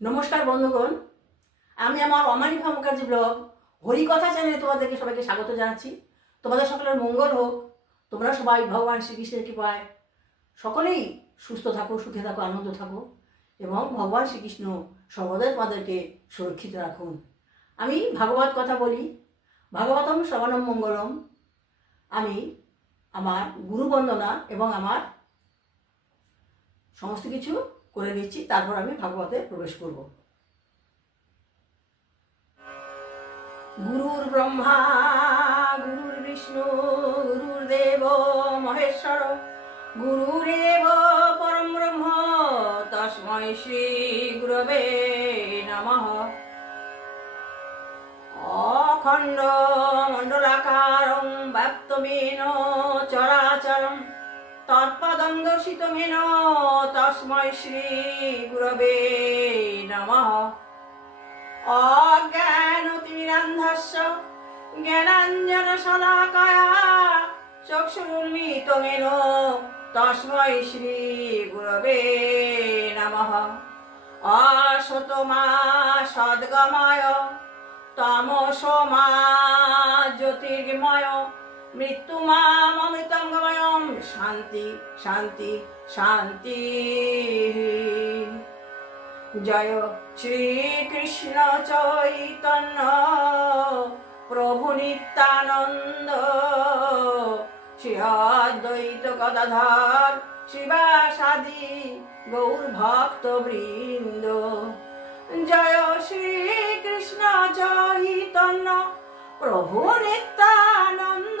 নমস্কার বন্ধুগণ, আমি আমার অমানিকা মুখার্জি ব্লগ, হরিকথা চ্যানেলে তোমাদেরকে সবাইকে স্বাগত জানাচ্ছি। তোমাদের সকলের মঙ্গল হোক, তোমরা সবাই ভগবান শ্রীকৃষ্ণের কৃপায় সকলেই সুস্থ থাকো, সুখে থাকো, আনন্দ থাকো এবং ভগবান শ্রীকৃষ্ণ সর্বদাই তোমাদেরকে সুরক্ষিত রাখুন। আমি ভাগবত কথা বলি, ভাগবতম শ্রবণম মঙ্গলম। আমি আমার গুরু বন্দনা এবং আমার সমস্ত কিছু করে নিচ্ছি, তারপর আমি ভাগবতে প্রবেশ করব। গুরুর ব্রহ্মা, গুরুর বিষ্ণু গুরুর্দেব মহেশ্বর, গুরুরেব, পরম ব্রহ্ম, তস্মৈ শ্রী গুরবে নমঃ। অখণ্ড মণ্ডলাকারং ব্যাপ্তমেন। তৎপদং দর্শিতমেন তস্মৈ শ্রী গুরবে নমঃ অজ্ঞানতিমিরান্ধস্য জ্ঞানাঞ্জন শলাকায়া চক্ষুর্মিতমেন তস্মৈ শ্রী গুরবে নমঃ অসতমা সদ্গময় তমসমা জ্যোতির্গময় মৃত্যুমামৃতঙ্গময়ম শান্তি শান্তি শান্তি। জয় শ্রীকৃষ্ণ চৈতন্য। প্রভু নিত্যানন্দ। শ্রী অদ্বৈত গদাধর। শিবাসাদি গৌর ভক্ত বৃন্দ। জয় শ্রীকৃষ্ণ চৈতন্য। প্রভু নিত্যানন্দ।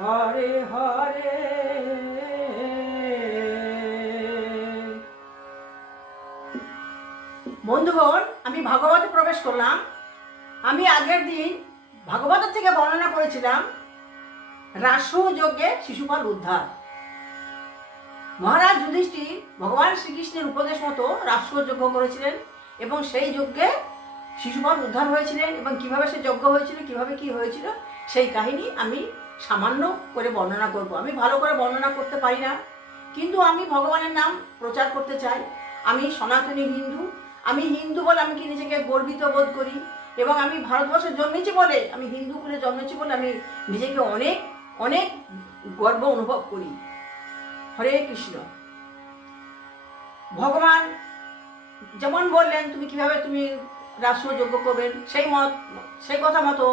হরে হরে। বন্ধুগণ, আমি ভাগবতে প্রবেশ করলাম। আমি আগের দিন ভাগবত থেকে বর্ণনা করেছিলাম, রাসু যজ্ঞে শিশুপাল উদ্ধার। মহারাজ যুধিষ্ঠির ভগবান শ্রীকৃষ্ণের উপদেশ মতো রাষ্ট্রযজ্ঞ করেছিলেন এবং সেই যজ্ঞে শিশুপাল উদ্ধার হয়েছিলেন এবং কীভাবে সে যজ্ঞ হয়েছিল, কীভাবে কি হয়েছিল, সেই কাহিনী আমি সামান্য করে বর্ণনা করব। আমি ভালো করে বর্ণনা করতে পারি না, কিন্তু আমি ভগবানের নাম প্রচার করতে চাই। আমি সনাতনী হিন্দু, আমি হিন্দু বলে আমি কি নিজেকে গর্বিত বোধ করি? এবং আমি ভারতবর্ষে জন্মেছি বলে, আমি হিন্দু কুলে জন্মেছি বলে আমি নিজেকে অনেক অনেক গর্ব অনুভব করি। হরে কৃষ্ণ। ভগবান যেমন বললেন, তুমি কীভাবে তুমি রাষ্ট্রযজ্ঞ করবেন সেই মত, সেই কথা মতো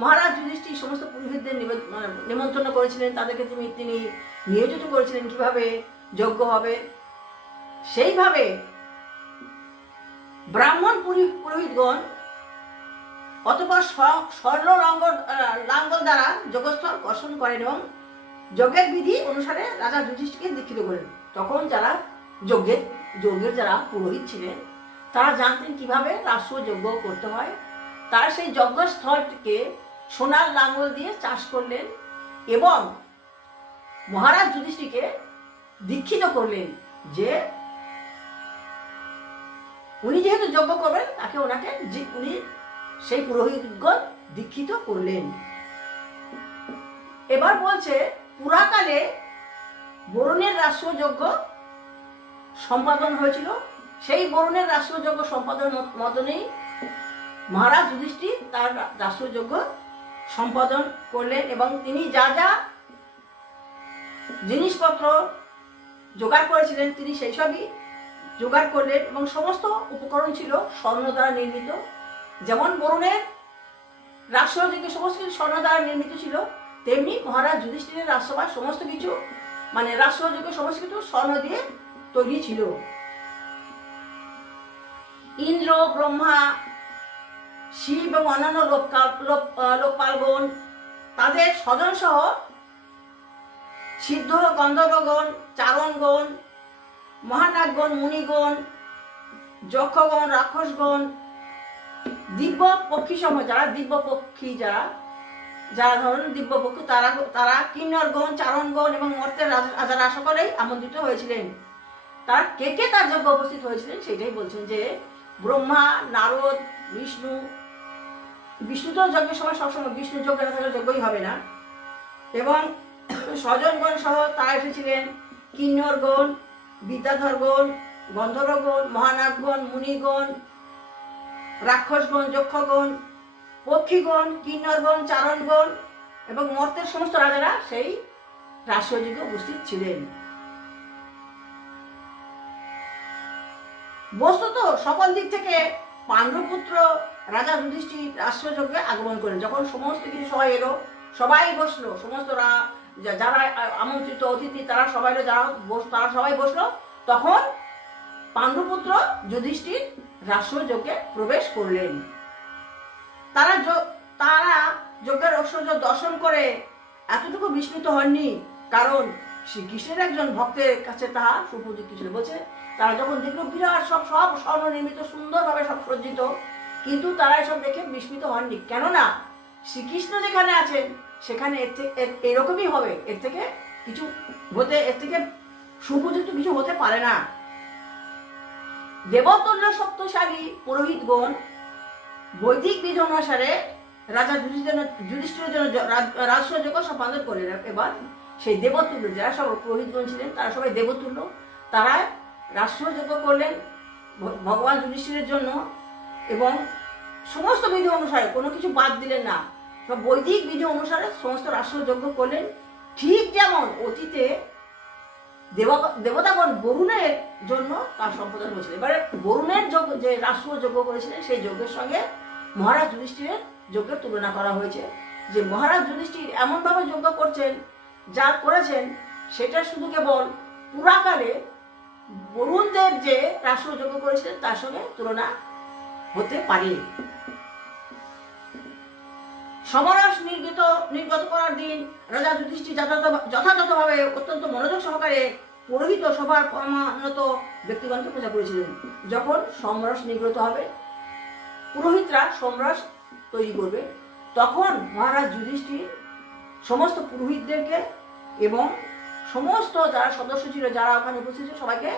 মহারাজ যুধিষ্ঠির সমস্ত পুরোহিতদের মানে নিমন্ত্রণ করেছিলেন। তাদেরকে তিনি তিনি নিয়োজিত করেছিলেন কীভাবে যজ্ঞ হবে। সেইভাবে ব্রাহ্মণ পুরোহিতগণ অতপর স্বর্ণ লাঙ্গল লাঙ্গল দ্বারা যজ্ঞস্থল কর্ষণ করেন এবং যজ্ঞের বিধি অনুসারে রাজা যুধিষ্ঠিকে দীক্ষিত করেন। তখন যারা যজ্ঞের যজ্ঞের যারা পুরোহিত ছিলেন, তারা জানতেন কীভাবে রাষ্ট্র যজ্ঞ করতে হয়। তার সেই যজ্ঞস্থলটিকে সোনার লাঙ্গল দিয়ে চাষ করলেন এবং মহারাজ যুধিষ্ঠিরকে দীক্ষিত করলেন যে উনি যেহেতু যজ্ঞ করবেন, তাকে ওনাকে উনি সেই পুরোহিতগণ দীক্ষিত করলেন। এবার বলছে, পুরাকালে বরুণের রাষ্ট্রযজ্ঞ সম্পাদন হয়েছিল। সেই বরুণের রাষ্ট্রযজ্ঞ সম্পাদন মত- মতনেই মহারাজ যুধিষ্ঠির তার রাষ্ট্রযজ্ঞ সম্পাদন করলেন এবং তিনি যা যা জিনিসপত্র জোগাড় করেছিলেন, তিনি সেই সবই জোগাড় করলেন এবং সমস্ত উপকরণ ছিল স্বর্ণ দ্বারা নির্মিত। যেমন বরুণের রাষ্ট্রযজ্ঞের সমস্ত কিছু স্বর্ণ দ্বারা নির্মিত ছিল, তেমনি মহারাজ যুধিষ্ঠিরের রাজসভার সমস্ত কিছু মানে রাষ্ট্রযজ্ঞের সমস্ত কিছু স্বর্ণ দিয়ে তৈরি ছিল। ইন্দ্র, ব্রহ্মা, শিব এবং অন্যান্য লোক লোকপালগণ তাদের স্বজন সহ সিদ্ধ গন্ধর্বগণ, চারণগণ, মহানাগগণ, মুনিগণ, যক্ষগণ, রাক্ষসগণ, দিব্য পক্ষী সহ যারা দিব্য পক্ষী, যারা যারা ধরুন দিব্য পক্ষী, তারা তারা কিন্নরগণ, চারণগণ এবং মর্তের রাজারা সকলেই আমন্ত্রিত হয়েছিলেন। তারা কে কে তার যজ্ঞ উপস্থিত হয়েছিলেন সেটাই বলছেন যে ব্রহ্মা, নারদ, বিষ্ণু বিষ্ণু তো যজ্ঞের সময় সবসময় বিষ্ণু যজ্ঞ না থাকলে যজ্ঞই হবে না। এবং স্বজনগণ সহ তারা এসেছিলেন। কিন্নরগণ, বিদ্যাধরগণ, গন্ধর্বগণ, মহানাগগণ, মুনিগণ, রাক্ষসগণ, যক্ষগণ, পক্ষীগণ, কিন্নরগণ, চারণগণ এবং মর্তের সমস্ত রাজারা সেই রাষ্ট্রযুগে উপস্থিত ছিলেন। বস্তুত সকল দিক থেকে পাণ্ডবপুত্র রাজা যুধিষ্ঠির রাষ্ট্রযজ্ঞে আগমন করেন। যখন সমস্ত কিছু সবাই এলো, সবাই বসল, সমস্ত যারা আমন্ত্রিত অতিথি, তারা সবাই যারা বস- তারা সবাই বসল। তখন পাণ্ডুপুত্র যুধিষ্ঠির রাষ্ট্রযজ্ঞে প্রবেশ করলেন। তারা তারা যজ্ঞের ঐশ্বর্য দর্শন করে এতটুকু বিস্মিত হননি, কারণ শ্রীকৃষ্ণের একজন ভক্তের কাছে তাহা সুপযুক্ত ছিল। বলছে, তারা যখন দেখল বিরাট সব সব স্বর্ণ নির্মিত, সুন্দরভাবে সব সজ্জিত কিন্তু তারা এসব দেখে বিস্মিত হননি। কেননা, শ্রীকৃষ্ণ যেখানে আছেন, সেখানে এর থেকে এরকমই হবে। এর থেকে কিছু হতে এর থেকে সুপযুক্ত কিছু হতে পারে না। দেবতুল্য সপ্তশালী পুরোহিতগণ বৈদিক বিধি অনুসারে রাজা যুধিষ্ঠিরের জন্য জ- রাজ- রাজসযজ্ঞ সম্পাদন করলেন। এবার সেই দেবতুল্য, যারা সব পুরোহিতগণ ছিলেন, তারা সবাই দেবতুল্য। তারা রাষ্ট্রযজ্ঞ করলেন। ভগবান যুধিষ্ঠিরের জন্য এবং সমস্ত বিধি অনুসারে কোনো কিছু বাদ দিলেন না। সব বৈদিক বিধি অনুসারে সমস্ত রাষ্ট্র রাষ্ট্রযজ্ঞ করলেন। ঠিক যেমন অতীতে দেবতাগণ বরুণের জন্য তার সম্পাদন করেছিলেন এবারে বরুণের যজ্ঞ, যে রাষ্ট্র যজ্ঞ করেছিলেন, সেই যজ্ঞের সঙ্গে মহারাজ যুধিষ্ঠিরের যজ্ঞের তুলনা করা হয়েছে। যে মহারাজ যুধিষ্ঠির এমনভাবে যজ্ঞ করছেন, যা করেছেন, সেটা শুধু কেবল পুরাকালে বরুণদেব যে রাষ্ট্র যজ্ঞ করেছিলেন, তার সঙ্গে তুলনা হতে পারে। সমরস নির্গত নির্গত করার দিন রাজা যুধিষ্ঠির যথাযথ- যথাযথভাবে অত্যন্ত মনোযোগ সহকারে পুরোহিত সভার পরমানত ব্যক্তিগণকে পূজা করেছিলেন। যখন সমরস নির্গত হবে, পুরোহিতরা সমরস তৈরি করবে। তখন মহারাজ যুধিষ্ঠির সমস্ত পুরোহিতদেরকে এবং সমস্ত যারা সদস্য ছিল, যারা ওখানে উপস্থিত ছিল, সবাইকে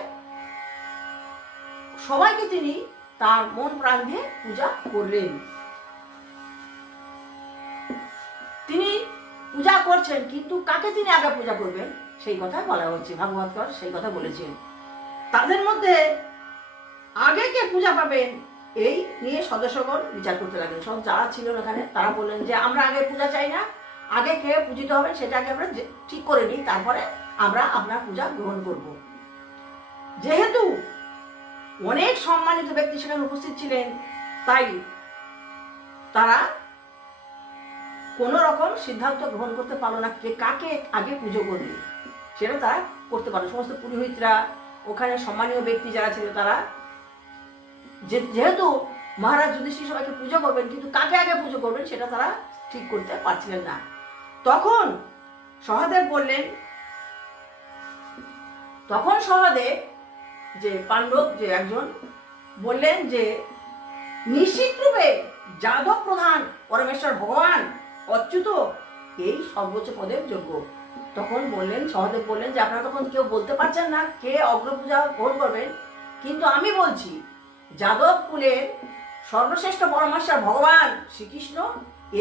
সবাইকে তিনি তার মন প্রাণ দিয়ে পূজা করলেন। তিনি পূজা করছেন, কিন্তু কাকে তিনি আগে পূজা করবেন? সেই কথা বলা হচ্ছে। ভাগবতকর সেই কথা বলেছেন। তাদের মধ্যে আগে কে পূজা পাবেন? এই নিয়ে সদস্যগণ বিচার করতে লাগলেন। সব যারা ছিল এখানে, তারা বললেন যে, আমরা আগে পূজা চাই না। আগে কে পূজিত হবেন সেটাকে আমরা ঠিক করে নিই। তারপরে আমরা আপনার পূজা গ্রহণ করব। যেহেতু অনেক সম্মানিত ব্যক্তি সেখানে উপস্থিত ছিলেন। তাই তারা কোনো রকম সিদ্ধান্ত গ্রহণ করতে পারল না কে কাকে আগে পুজো করবে, সেটা তারা করতে পারল সমস্ত পুরোহিতরা, ওখানে সম্মানীয় ব্যক্তি যারা ছিল তারা যেহেতু মহারাজ যুধিষ্ঠির সবাইকে পুজো করবেন, কিন্তু কাকে আগে পুজো করবেন সেটা তারা ঠিক করতে পারছিলেন না। তখন সহদেব বললেন, তখন সহদেব যে পাণ্ডব, যে একজন বললেন যে নিশ্চিত রূপে যাদব প্রধান পরমেশ্বর ভগবান অচ্যুত এই সর্বোচ্চ পদের যোগ্য। তখন বললেন, সহদেব বললেন যে, আপনারা তখন কেউ বলতে পারছেন না কে অগ্রপূজা গ্রহণ করবেন। কিন্তু আমি বলছি, যাদব কুলের সর্বশ্রেষ্ঠ পরমেশ্বর ভগবান শ্রীকৃষ্ণ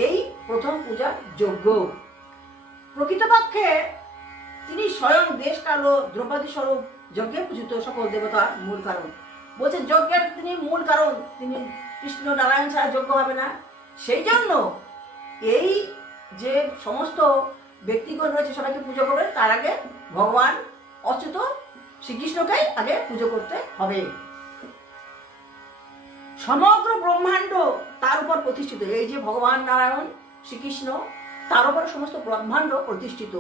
এই প্রথম পূজার যোগ্য। প্রকৃতপক্ষে তিনি স্বয়ং দেশ কালো দ্রৌপদী স্বরূপ যজ্ঞে পূজিত সকল দেবতার মূল কারণ। বলছে, যজ্ঞের তিনি মূল কারণ। তিনি কৃষ্ণ নারায়ণ ছাড়া যজ্ঞ হবে না। সেই জন্য এই যে সমস্ত ব্যক্তিগণ রয়েছে সবাইকে পুজো করবে, তার আগে ভগবান অচ্যুত শ্রীকৃষ্ণকেই আগে পুজো করতে হবে। সমগ্র ব্রহ্মাণ্ড তার উপর প্রতিষ্ঠিত। এই যে ভগবান নারায়ণ শ্রীকৃষ্ণ, তার উপর সমস্ত ব্রহ্মাণ্ড প্রতিষ্ঠিত।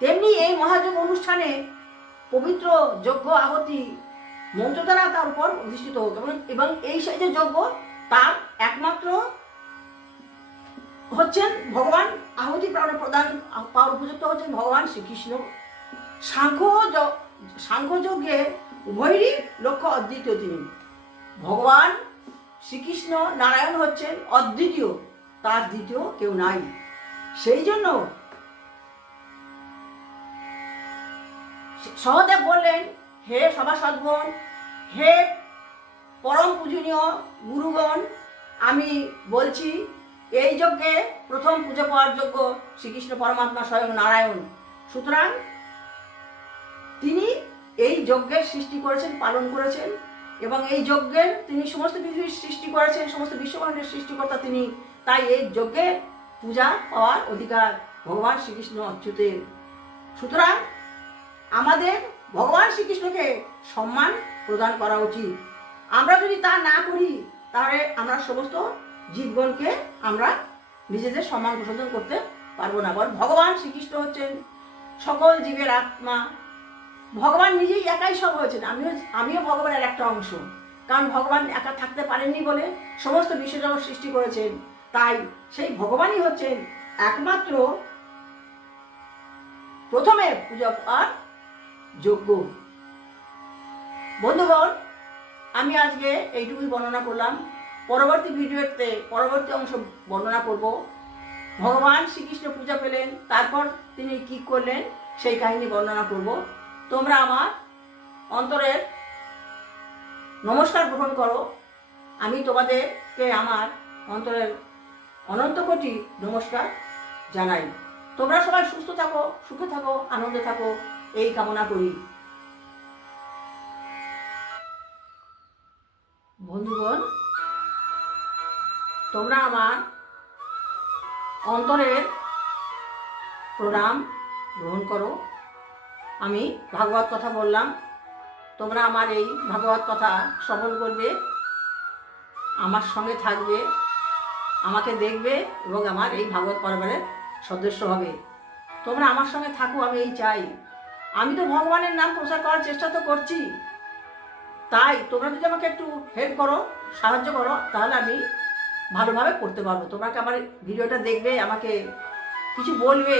তেমনি এই মহাযোগ অনুষ্ঠানে পবিত্র যজ্ঞ আহতি মন্ত্র দ্বারা তার উপর অধিষ্ঠিত হোক এবং এই যে যজ্ঞ, তার একমাত্র হচ্ছেন ভগবান আহুতি প্রাণ প্রদান পাওয়ার উপযুক্ত হচ্ছেন ভগবান শ্রীকৃষ্ণ। সাংখ্য সাংখ্য যজ্ঞে উভয়েরই লক্ষ্য অদ্বিতীয় তিনি। ভগবান শ্রীকৃষ্ণ নারায়ণ হচ্ছেন অদ্বিতীয়, তার দ্বিতীয় কেউ নাই। সেই জন্য সহদেব বললেন, হে সভাসদগণ, হে পরম পূজনীয় গুরুগণ, আমি বলছি, এই যজ্ঞে প্রথম পুজো পাওয়ার যোগ্য শ্রীকৃষ্ণ পরমাত্মা স্বয়ং নারায়ণ। সুতরাং তিনি এই যজ্ঞের সৃষ্টি করেছেন, পালন করেছেন এবং এই যজ্ঞের তিনি সমস্ত পৃথিবীর সৃষ্টি করেছেন, সমস্ত বিশ্বব্রহ্মাণ্ডের সৃষ্টিকর্তা তিনি। তাই এই যজ্ঞে পূজা পাওয়ার অধিকার ভগবান শ্রীকৃষ্ণ অচ্যুতের। সুতরাং আমাদের ভগবান শ্রীকৃষ্ণকে সম্মান প্রদান করা উচিত। আমরা যদি তা না করি, তাহলে আমরা সমস্ত জীবগণকে আমরা নিজেদের সম্মান প্রসাদন করতে পারব না। বরং ভগবান শ্রীকৃষ্ণ হচ্ছেন সকল জীবের আত্মা। ভগবান নিজেই একাই সব হয়েছেন। আমিও আমিও ভগবানের একটা অংশ। কারণ ভগবান একা থাকতে পারেননি বলে সমস্ত বিশ্বজগৎ সৃষ্টি করেছেন। তাই সেই ভগবানই হচ্ছেন একমাত্র প্রথমে পূজা আর যোগ্য। বন্ধুগণ, আমি আজকে এইটুকুই বর্ণনা করলাম। পরবর্তী ভিডিওতে পরবর্তী অংশ বর্ণনা করব। ভগবান শ্রীকৃষ্ণ পূজা পেলেন, তারপর তিনি কি করলেন সেই কাহিনী বর্ণনা করব। তোমরা আমার অন্তরের নমস্কার গ্রহণ করো। আমি তোমাদেরকে আমার অন্তরের অনন্ত কোটি নমস্কার জানাই। তোমরা সবাই সুস্থ থাকো, সুখে থাকো, আনন্দে থাকো। এই কামনা করি। বন্ধুগণ, তোমরা আমার অন্তরের প্রণাম গ্রহণ করো। আমি ভাগবত কথা বললাম। তোমরা আমার এই ভাগবত কথা শ্রবণ করবে, আমার সঙ্গে থাকবে, আমাকে দেখবে এবং আমার এই ভাগবত পরিবারের সদস্য হবে। তোমরা আমার সঙ্গে থাকো, আমি এই চাই। আমি তো ভগবানের নাম প্রচার করার চেষ্টা তো করছি। তাই তোমরা যদি আমাকে একটু হেল্প করো, সাহায্য করো, তাহলে আমি ভালোভাবে করতে পারব। তোমাকে আমার ভিডিওটা দেখবে, আমাকে কিছু বলবে,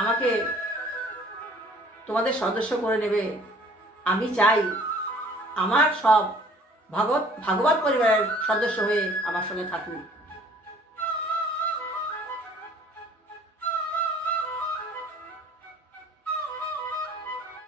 আমাকে তোমাদের সদস্য করে নেবে? আমি চাই আমার সব ভাগবত ভাগবত পরিবারের সদস্য হয়ে আমার সঙ্গে থাকুক।